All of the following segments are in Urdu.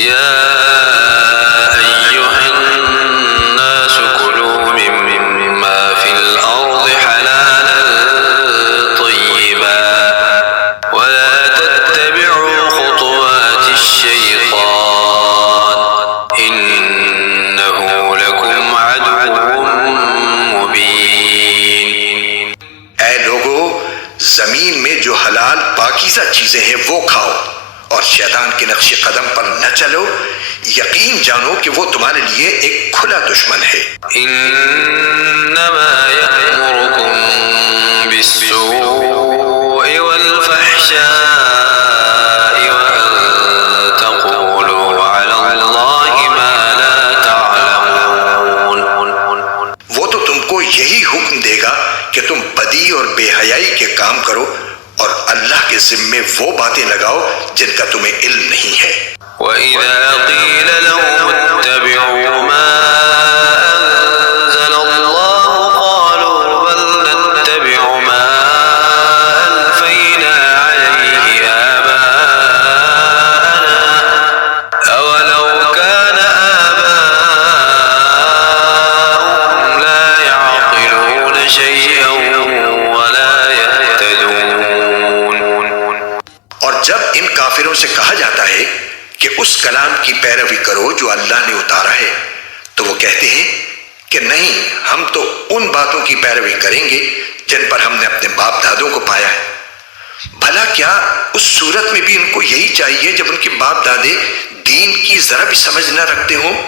يا أيها الناس كلوا مما في الأرض حلالا طيبا ولا تتبعوا خطوات الشيطان إنه لكم عدو مبين۔ اے لوگو، زمین میں جو حلال پاکیزہ چیزیں ہیں وہ کھاؤ اور شیطان کے نقش قدم پر نہ چلو، یقین جانو کہ وہ تمہارے لیے ایک کھلا دشمن ہے۔ انما یأمرکم بالسوء والفحشاء وان تقولوا علی اللہ ما لا تعلمون۔ وہ تو تم کو یہی حکم دے گا کہ تم بدی اور بے حیائی کے کام کرو اور اللہ کے ذمے وہ باتیں لگاؤ جن کا تمہیں علم نہیں ہے۔ وَإِذَا قِيلَ لَهُمُ اتَّبِعُوا مَا أَنزَلَ اللَّهُ قَالُوا بَلْ نَتَّبِعُ مَا أَلْفَيْنَا عَلَيْهِ آبَاءَنَا أَوَلَوْ كَانَ آبَاؤُهُمْ لَا يَعْقِلُونَ شَيْئًا وَلَا يَهْتَدُونَ۔ اور جب ان کافروں سے کہا جاتا ہے کہ اس کلام کی پیروی کرو جو اللہ نے اتارا ہے، تو وہ کہتے ہیں کہ نہیں، ہم تو ان باتوں کی پیروی کریں گے جن پر ہم نے اپنے باپ دادوں کو پایا ہے۔ بھلا کیا اس صورت میں بھی ان کو یہی چاہیے جب ان کے باپ دادے دین کی ذرا بھی سمجھ نہ رکھتے ہوں؟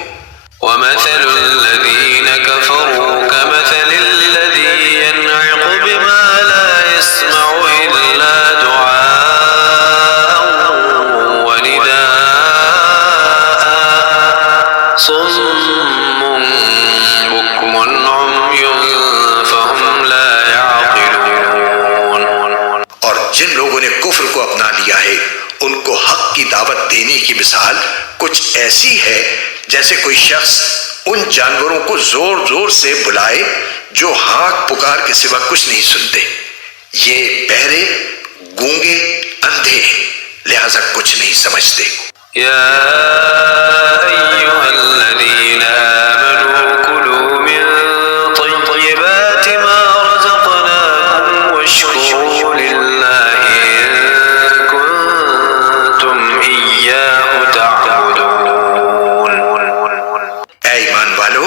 وَمَثَلُ الَّذِينَ كَفَرُوا كَمَثَلِ الَّذِي يَنْعِقُ بِمَا لَا يَسْمَعُ إِلَّا دُعَاءً وَنِدَاءً صُمٌّ بُكْمٌ عُمْيٌ فَهُمْ لَا يَعْقِلُونَ۔ اور جن لوگوں نے کفر کو اپنا لیا ہے ان کو حق کی دعوت دینے کی مثال کچھ ایسی ہے جیسے کوئی شخص ان جانوروں کو زور زور سے بلائے جو ہانک پکار کے سوا کچھ نہیں سنتے۔ یہ بہرے، گونگے، اندھے ہیں، لہذا کچھ نہیں سمجھتے۔ يا أيها الذين آمنوا كلوا من طيبات ما رزقناكم واشكروا لله إن كنتم إياه تعبدون۔ اے ایمان والو،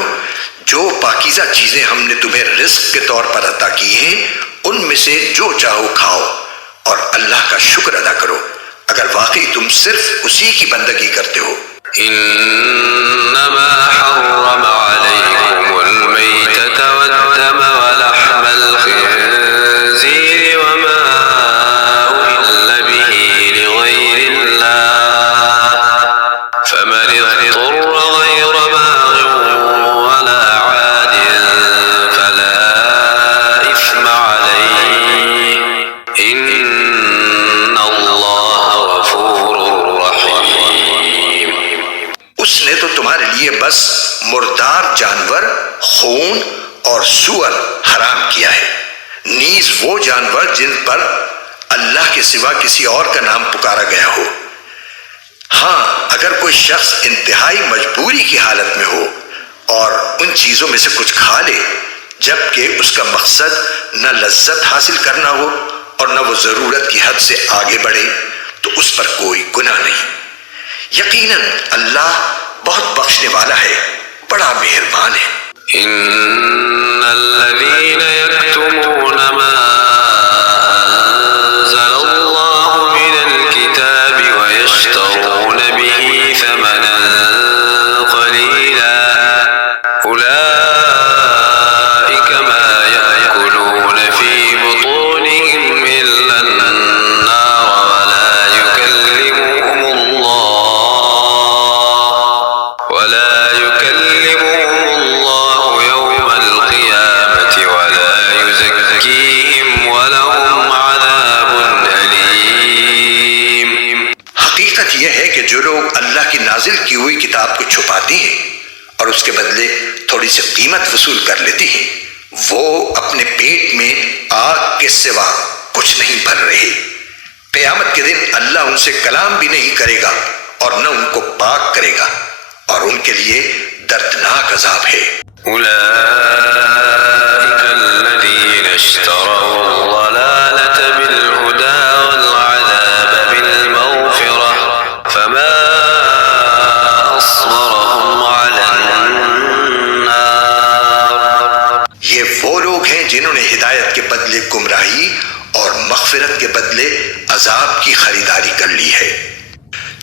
جو پاکیزہ چیزیں ہم نے تمہیں رزق کے طور پر عطا کی ہیں ان میں سے جو چاہو کھاؤ اور اللہ کا شکر ادا کرو اگر واقعی تم صرف اسی کی بندگی کرتے ہو۔ انما حرم عليكم الميتة والدم ولحم الخنزير وما أهل به لغير الله فمن اضطر غير باغ ولا عاد فلا إثم عليه إن الله غفور رحيم۔ اس نے تو تمہارے لیے بس مردار جانور، خون اور سور حرام کیا ہے، نیز وہ جانور جن پر اللہ کے سوا کسی اور کا نام پکارا گیا ہو۔ ہاں، اگر کوئی شخص انتہائی مجبوری کی حالت میں ہو اور ان چیزوں میں سے کچھ کھا لے جبکہ اس کا مقصد نہ لذت حاصل کرنا ہو اور نہ وہ ضرورت کی حد سے آگے بڑھے تو اس پر کوئی گناہ نہیں۔ یقیناً اللہ بہت بخشنے والا ہے، بڑا مہربان ہے۔ إن الذين يكتمون ما أنزل الله من الكتاب ويشترون به ثمنا قليلا أولئك ما يأكلون في بطونهم إلا النار ولا يكلمهم الله يوم القيامة ولا يزكيهم ولهم عذاب أليم۔ حقیقت یہ ہے کہ جو لوگ اللہ کی نازل کی ہوئی کتاب کو چھپاتے ہیں اور اس کے بدلے تھوڑی سی قیمت وصول کر لیتے ہیں، وہ اپنے پیٹ میں آگ کے سوا کچھ نہیں بھر رہے۔ قیامت کے دن اللہ ان سے کلام بھی نہیں کرے گا اور نہ ان کو پاک کرے ان کے لیے دردناک عذاب ہے۔ أولئك الذين اشتروا الضلالة بالهدى والعذاب بالمغفرة فما أصبرهم على النار۔ یہ وہ لوگ ہیں جنہوں نے ہدایت کے بدلے گمراہی اور مغفرت کے بدلے عذاب کی خریداری کر لی ہے۔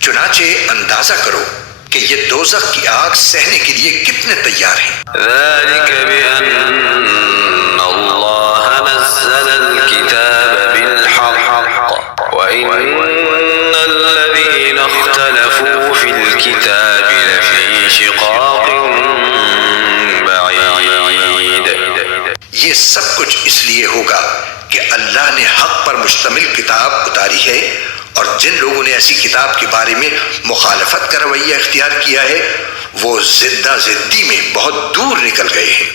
چنانچہ اندازہ کرو کہ یہ دوزخ کی آگ سہنے کے لیے کتنے تیار ہیں۔ ذلك بأن الله نزل الكتاب بالحق وإن الذين اختلفوا في الكتاب لفي شقاق بعيد۔ یہ سب کچھ اس لیے ہوگا کہ اللہ نے حق پر مشتمل کتاب اتاری ہے، اور جن لوگوں نے ایسی کتاب کے بارے میں مخالفت کا رویہ اختیار کیا ہے وہ زدہ زدی میں بہت دور نکل گئے ہیں۔